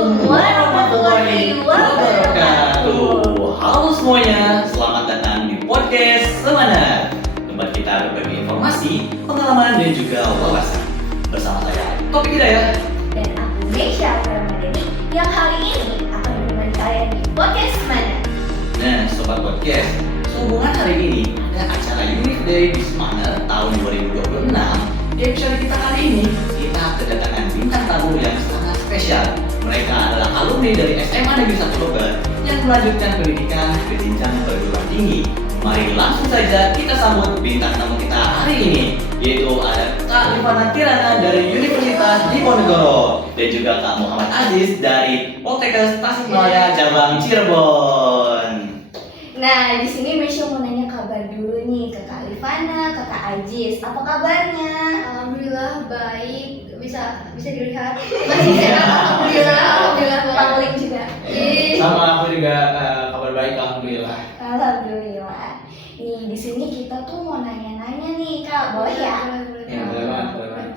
Assalamualaikum warahmatullahi wabarakatuh. Halo semuanya, selamat datang di podcast Semana. Tempat kita berbagi informasi, pengalaman dan juga wawasan. Bersama saya Topik Hidayah Dan aku Meisha Ramadhani yang hari ini akan menemani kalian di podcast Semana. Nah, sobat podcast, sehubungan hari ini ada acara Unique Day di Semana tahun 2026. Di episode kita kali ini, kita kedatangan bintang tamu yang sangat spesial. Mereka adalah alumni dari SMA Negeri 1 Logat yang melanjutkan pendidikan ke jenjang perguruan tinggi. Mari langsung saja kita sambut bintang tamu kita hari ini, yaitu ada Kak Rifana Kirana dari Universitas Diponegoro dan juga Kak Muhammad Aziz dari Poltekkes Tasikmalaya cabang Cirebon. Nah, di sini Meisha mau nanya kabar dulu nih ke Kak Rifana, ke Kak Aziz. Apa kabarnya? Alhamdulillah baik, bisa dilihat masih sehat. Alhamdulillah Pangling juga. Sama aku juga kabar baik, alhamdulillah. Alhamdulillah. Nih, di sini kita tuh mau nanya-nanya nih, Kak. Boleh ya? Ya, boleh banget.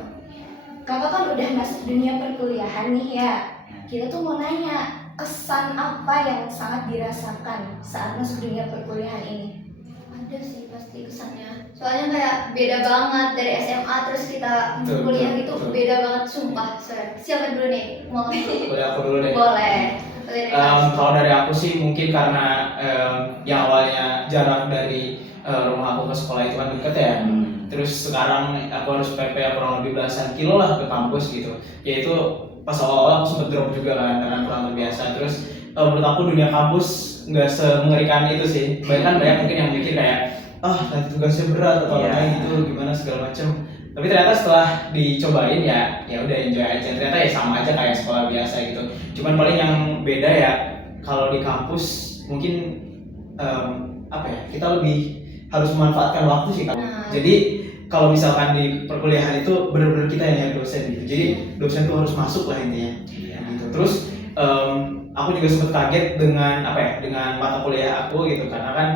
Kakak kan udah masuk dunia perkuliahan nih ya. Kita tuh mau nanya, kesan apa yang sangat dirasakan saat masuk dunia perkuliahan ini? Ada sih pasti kesannya. Soalnya kayak beda banget dari SMA terus kita Betul, kuliah betul, gitu betul. beda banget sumpah. Siapa dulu nih? Mau Boleh aku dulu deh. boleh. Boleh. Kalau dari aku sih mungkin karena yang awalnya jarak dari rumah aku ke sekolah itu kan deket ya. Terus sekarang aku harus PP kurang lebih belasan kilo lah ke kampus gitu. Yaitu pas awal-awal aku sempet drop juga kan karena kurang terbiasa. Terus menurut aku dunia kampus nggak semengerikan itu sih. Banyak mungkin yang mikir kayak nanti tugasnya berat atau Iya. lain gitu gimana segala macem. Tapi ternyata setelah dicobain ya udah enjoy aja. Ternyata ya sama aja kayak sekolah biasa gitu. Cuman paling yang beda ya kalau di kampus mungkin kita lebih harus memanfaatkan waktu sih kan. Nah. Jadi kalau misalkan di perkuliahan itu benar-benar kita yang nyari dosen gitu. Jadi dosen tuh harus masuk lah intinya. Gitu. Terus aku juga sempat kaget dengan dengan mata kuliah aku gitu karena kan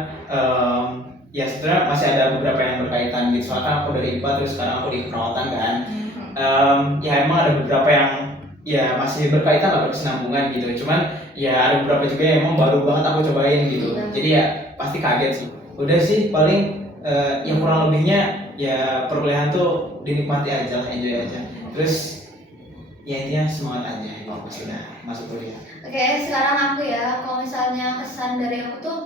ya sebenarnya masih ada beberapa yang berkaitan gitu. Soalnya kan aku dari IPA terus sekarang aku di keperawatan kan. Ya emang ada beberapa yang ya masih berkaitan lah berkesinambungan gitu. Cuman ya ada beberapa juga yang emang baru banget aku cobain gitu. Jadi ya pasti kaget sih. Udah sih paling yang kurang lebihnya ya perkuliahan tuh dinikmati aja lah, enjoy aja. Terus ya intinya semangat aja kalau sudah masuk kuliah. Oke, sekarang aku ya, kalau misalnya kesan dari aku tuh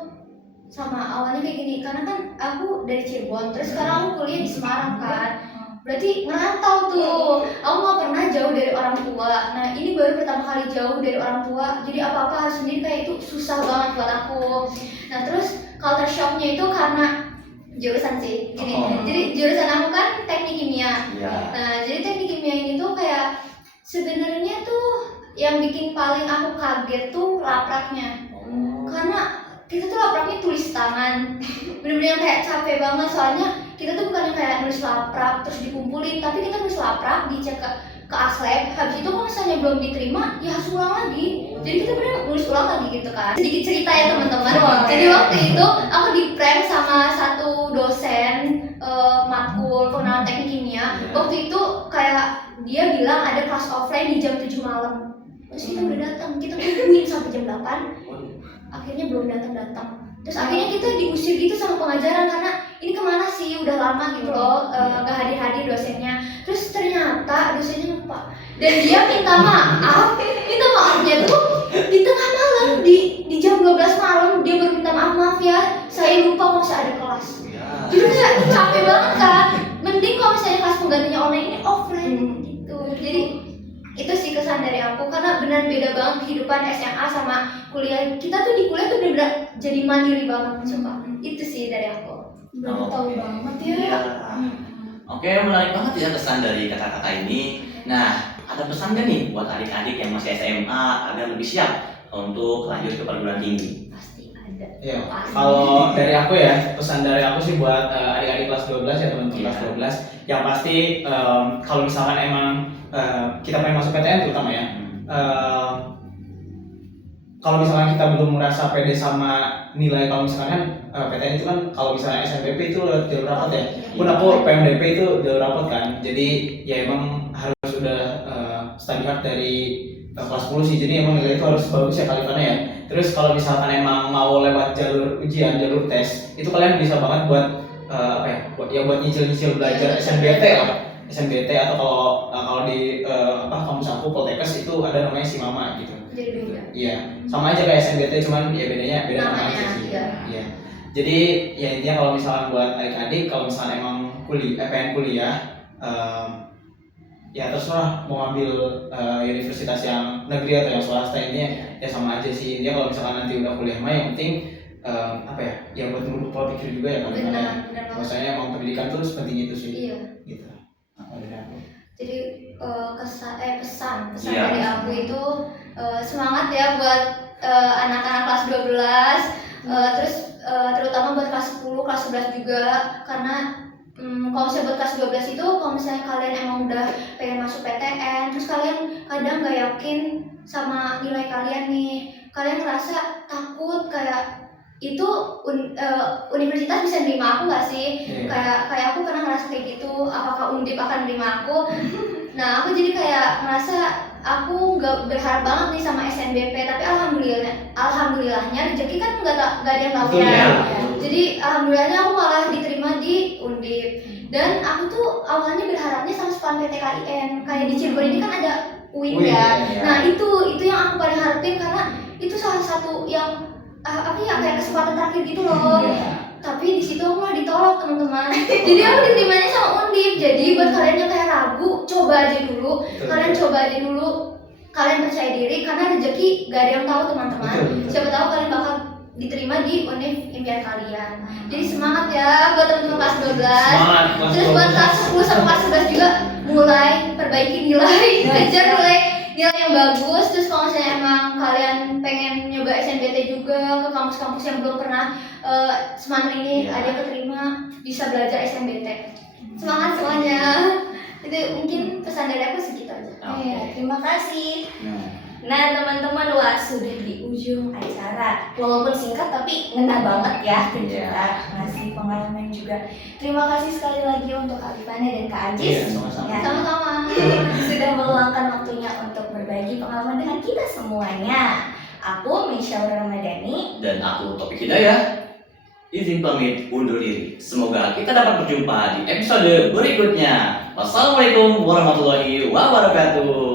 sama awalnya kayak gini, karena kan aku dari Cirebon, terus sekarang aku kuliah di Semarang kan. Berarti ngerantau tuh, aku gak pernah jauh dari orang tua. Nah ini baru pertama kali jauh dari orang tua, jadi apa-apa harus sendiri kayak itu susah banget buat aku. Nah terus culture shocknya itu karena jurusan sih, gini. Jadi jurusan aku kan teknik kimia. Iya. Nah jadi teknik kimia ini tuh kayak sebenarnya tuh yang bikin paling aku kaget tuh lapraknya. Karena kita tuh lapraknya tulis tangan. Bener-bener yang kayak capek banget soalnya kita tuh bukan yang kayak nulis laprak terus dikumpulin, tapi kita nulis laprak dicek ke aslab, habis itu kalau misalnya belum diterima ya harus ulang lagi. Jadi kita bener nulis ulang lagi gitu kan. Sedikit cerita ya teman-teman. Jadi waktu itu aku di prank sama satu dosen matkul pengenalan teknik kimia. Waktu itu kayak dia bilang ada kelas offline di jam 7 malam. Terus kita udah datang, kita tungguin sampai jam 8. Akhirnya belum datang. Terus akhirnya kita diusir gitu sama pengajaran karena ini kemana sih, udah lama gitu loh gak hadir dosennya. Terus ternyata dosennya lupa dan dia minta maafnya tuh di tengah malam, di jam 12 malam dia baru minta maaf ya saya lupa masih ada kelas. Jadi kayak capek banget kan, mending kalau misalnya kelas penggantinya online ini offline gitu. Jadi itu sih kesan dari aku karena benar beda banget kehidupan SMA sama kuliah. Kita tuh di kuliah tuh benar jadi mandiri banget sumpah. Itu sih dari aku. Baru tahu banget ya. Iya. Oke, menarik banget ya kesan dari kakak-kakak ini. Nah, ada pesan gak nih buat adik-adik yang masih SMA agar lebih siap untuk lanjut ke perguruan tinggi? Pasti ada. Ya, kalau dari aku ya, pesan dari aku sih buat adik-adik kelas 12 ya teman-teman kelas 12 yang pasti kalau misalkan emang kita pengen masuk PTN terutama ya, kalau misalkan kita belum merasa pede sama nilai, kalau misalkan PTN itu kan kalau misalnya SNBP itu jalur rapot ya, pun aku PMDP itu jalur rapot kan, jadi ya emang harus sudah study hard dari kelas 10 sih, jadi emang nilai itu harus bagus ya kalifannya ya. Terus kalau misalkan emang mau lewat jalur ujian, jalur tes, itu kalian bisa banget buat buat nyicil-nyicil belajar SNBT lah, SNBT atau kalau di kampus aku Poltekkes itu ada namanya Simama gitu. Jadi beda. Iya, sama aja kayak SNBT, cuman ya beda nama Namanya, aja sih. iya. Iya. Jadi ya intinya kalau misalkan buat adik-adik, kalau misalkan emang pengen kuliah, ya terserah mau ambil universitas yang negeri atau yang swasta, ini ya sama aja sih. Intinya kalau misalkan nanti udah kuliah mah yang penting ya buat merubah pola pikir juga ya kalau misalnya. Benar banget. Maksudnya emang pendidikan tuh sepenting itu sih. Iya. Gitu. Dari aku. Jadi pesan Iya. dari aku itu semangat ya buat anak-anak kelas 12, terus terutama buat kelas 10, kelas 11 juga, karena kalau misalnya buat kelas 12 itu kalau misalnya kalian emang udah pengen masuk PTN, terus kalian kadang nggak yakin sama nilai kalian nih, kalian ngerasa takut kayak itu universitas bisa nerima aku nggak sih? Iya. Kayak aku pernah ngerasa kayak gitu, apakah Undip akan nerima aku? Nah aku jadi kayak ngerasa aku nggak berharap banget nih sama SNBP, tapi alhamdulillahnya rezeki kan nggak ada yang tahu Betul, ya. ya. Jadi alhamdulillahnya aku malah diterima di Undip, dan aku tuh awalnya berharapnya sama SPAN-PTKIN, kayak di Cirebon ini kan ada UIN ya. Iya. Nah itu yang aku paling harapin, karena itu salah satu yang kayak kesempatan terakhir gitu loh. Tapi di situ aku malah ditolak teman-teman. Jadi aku diterimanya sama Undip. Jadi buat kalian yang kayak ragu, coba aja dulu. Kalian coba aja dulu. Kalian percaya diri, karena rezeki gak ada yang tahu teman-teman. Betul. Siapa tahu kalian bakal diterima di univ impian kalian. Jadi semangat ya buat teman-teman kelas 12. Semangat kelas Terus buat kelas 10 sama kelas 11 juga mulai perbaiki nilai, kejar nilai yang bagus. Terus kalau misalnya emang kalian pengen nyoba SNBT juga ke kampus-kampus yang belum pernah semester ini ada yang keterima, bisa belajar SNBT. Semangat semuanya. Itu mungkin pesan dari aku segitu aja. Iya, terima kasih. Nah, Nah teman-teman, wah sudah di ujung acara. Walaupun singkat tapi ngena banget ya ke kita, ngasih pengalaman juga. Terima kasih sekali lagi untuk Kak Rifana dan Kak Ajis. Iya, sama-sama. Ya, Sama-sama. sudah meluangkan waktunya untuk berbagi pengalaman dengan kita semuanya. Aku Misha Ramadhani. dan aku Topik Hidayah. Izin pamit undur diri. Semoga kita dapat berjumpa di episode berikutnya. Wassalamualaikum warahmatullahi wabarakatuh.